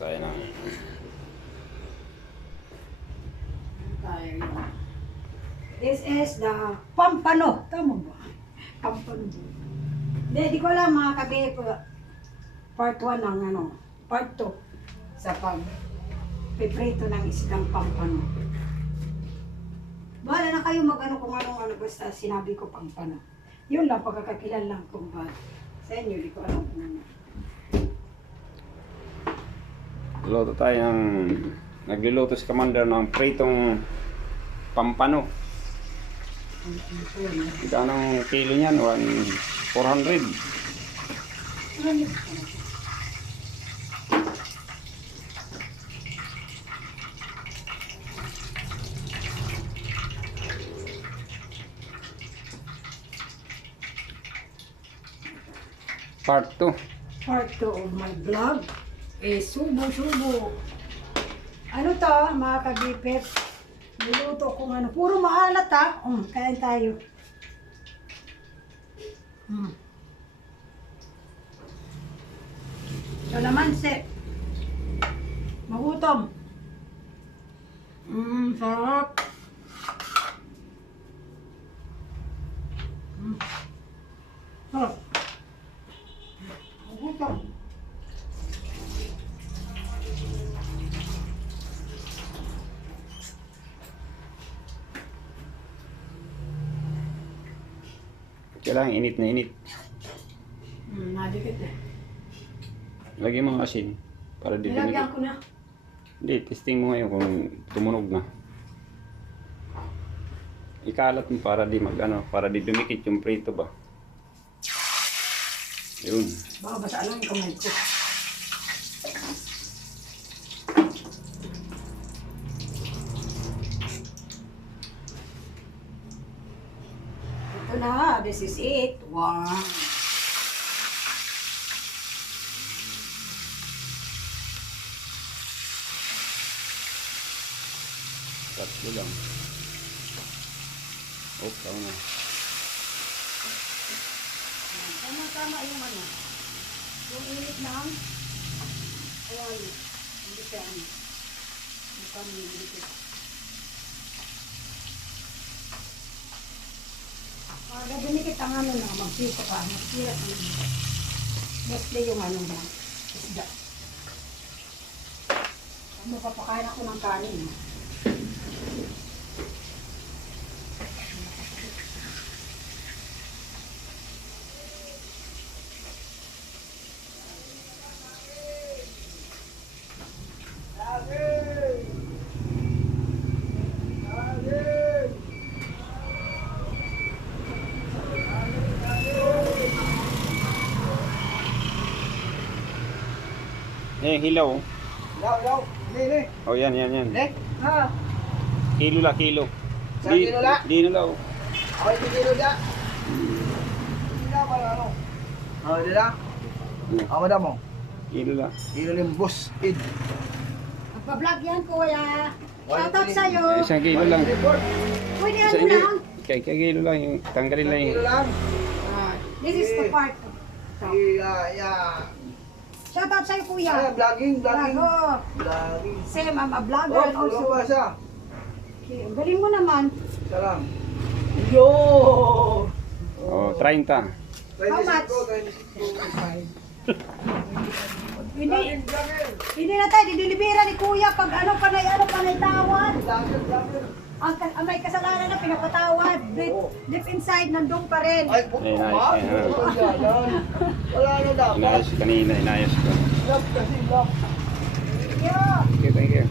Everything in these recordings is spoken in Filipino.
Tayo na. This is the pampano. Tama ba? Pampano. Di ko alam mga kabi. Part 1 ng part 2 sa piprito ng isdang pampano. Bahala na kayo mag-ano kung ano basta sinabi ko pampano. Yun lang, pagkakakilan lang kung ba. Sa inyo, di ko alam kung ano. Luto tayo ng nagluluto si Commander ng pritong pampano. Anong kilo niyan? 400. Part 2. Part 2 of my vlog is subo-subo. Ano to, mga kabipet? Niluto kung ano. Puro maalat ha. Kain tayo. So naman, magutom. Sarap. Sarap. Magutom. Kailangan init na init. Nadikit eh. Lagyan mo ng asin para di Nilagyan dumikit. ko na. Hindi, testing mo ngayon kung tumunog na. Ikalat mo para di para di dumikit yung prito ba. Yun. Baka basa lang yung kamay ko. Ito na, this is it. Wow. Tatlo lang. Oh, tama na. Tama yung ano. Yung init ng oil. Hindi ka ano. Hindi ka minigit. Pag dinikit ang ano na, magsito ka. Magsirat ang mostly yung ano na. Isda. Papakain ako ng kanin. Hilaw. Yaw. Ini. Oh, yan. Nek. Ha. Kilo la, kilo. Sa kilo la? Di na lao. Ay, kilo da. Hindi na pala ano. Oh, di na. Amo da mo. Kilo la. Kilo limbus id. Magpa-vlog yan, kuya. Shoutout sa'yo. Isang kilo lang. Pwede ano Hindi. lang. Kaya kilo lang yung tanggalin lang Kilo yung... lang. This is the part. Ya. Shoutout sa'yo, kuya. Ay, vlogging. Bravo. Vlogging. Same, I'm a vlogger Oh, and ano also. ba siya? Okay, galing mo naman. Salam. Yo. Oh, 30. How much? 25. Hindi na tayo, didilibira ni kuya pag panay tawad. Vlogger. Ang may kasalanan na pinapatawad. Deep inside, nandun pa rin. Ay, Nice. Wala na dapat. Inayos kanina, inayos ko. Love kasi love. Yeah. Thank you.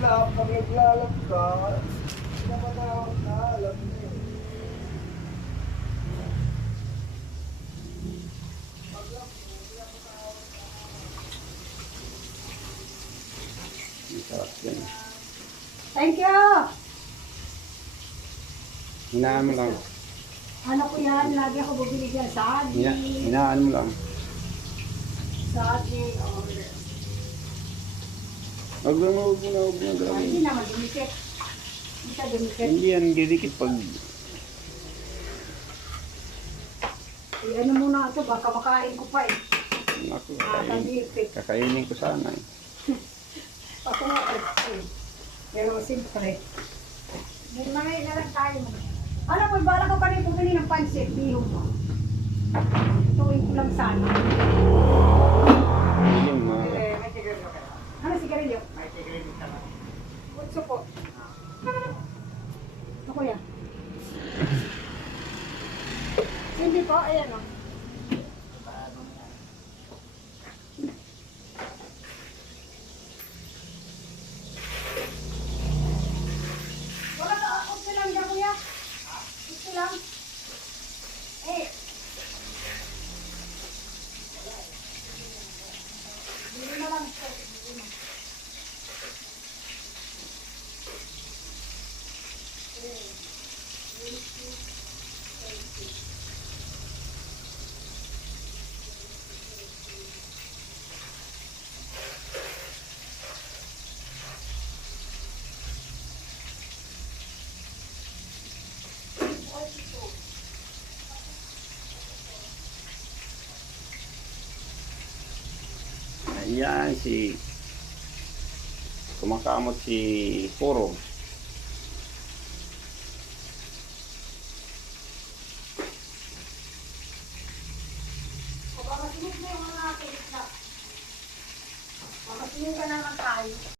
Love, pag naglalap ka, napatawag ka, alam mo yun. Sarap yan. Thank you. Hinaan mo lang. Ano ko yan, lagi ako bubili dyan. Saging. Hinaan mo lang. Saging. Huwag mo gawin. Hindi naman dumikit. Hindi ka dumikit. Hindi yan didikit pag... Ano muna ito, baka makain ko pa eh. Naku, Nakakangipit. kakainin ko sana eh. Ako nga eh. Pero siyempre, may mga na lang tayo. Alam mo, bala ko pa rin bumili ng pansit, bihon mo. Tuwing ko lang sana. Hindi mga... May sigarilyo kayo. Ano sigarilyo? May sigarilyo ka na. Utso po. Ako yan. Hindi po, ayan o. Wala ka, utso lang dyan kuya. Utso lang. Eh. Bili na lang ito. Bili na. Ayan si... Kumakamot si Puro. Baka sunod na yung mga aking isla. Baka sunod ka naman tayo.